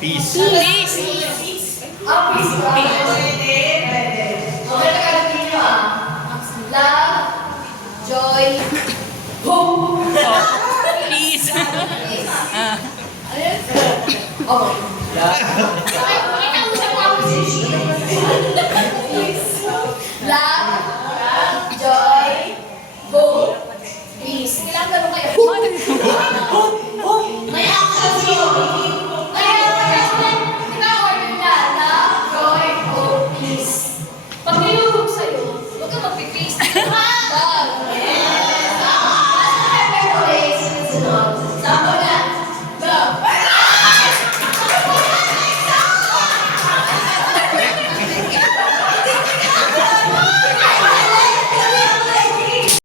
Peace. Peace. Ah, peace. Pwede. Okay, nag-alagin nyo ah. Love, joy, hope. Peace. Ano yun? Okay. Yeah. Pakita mo sa mga position.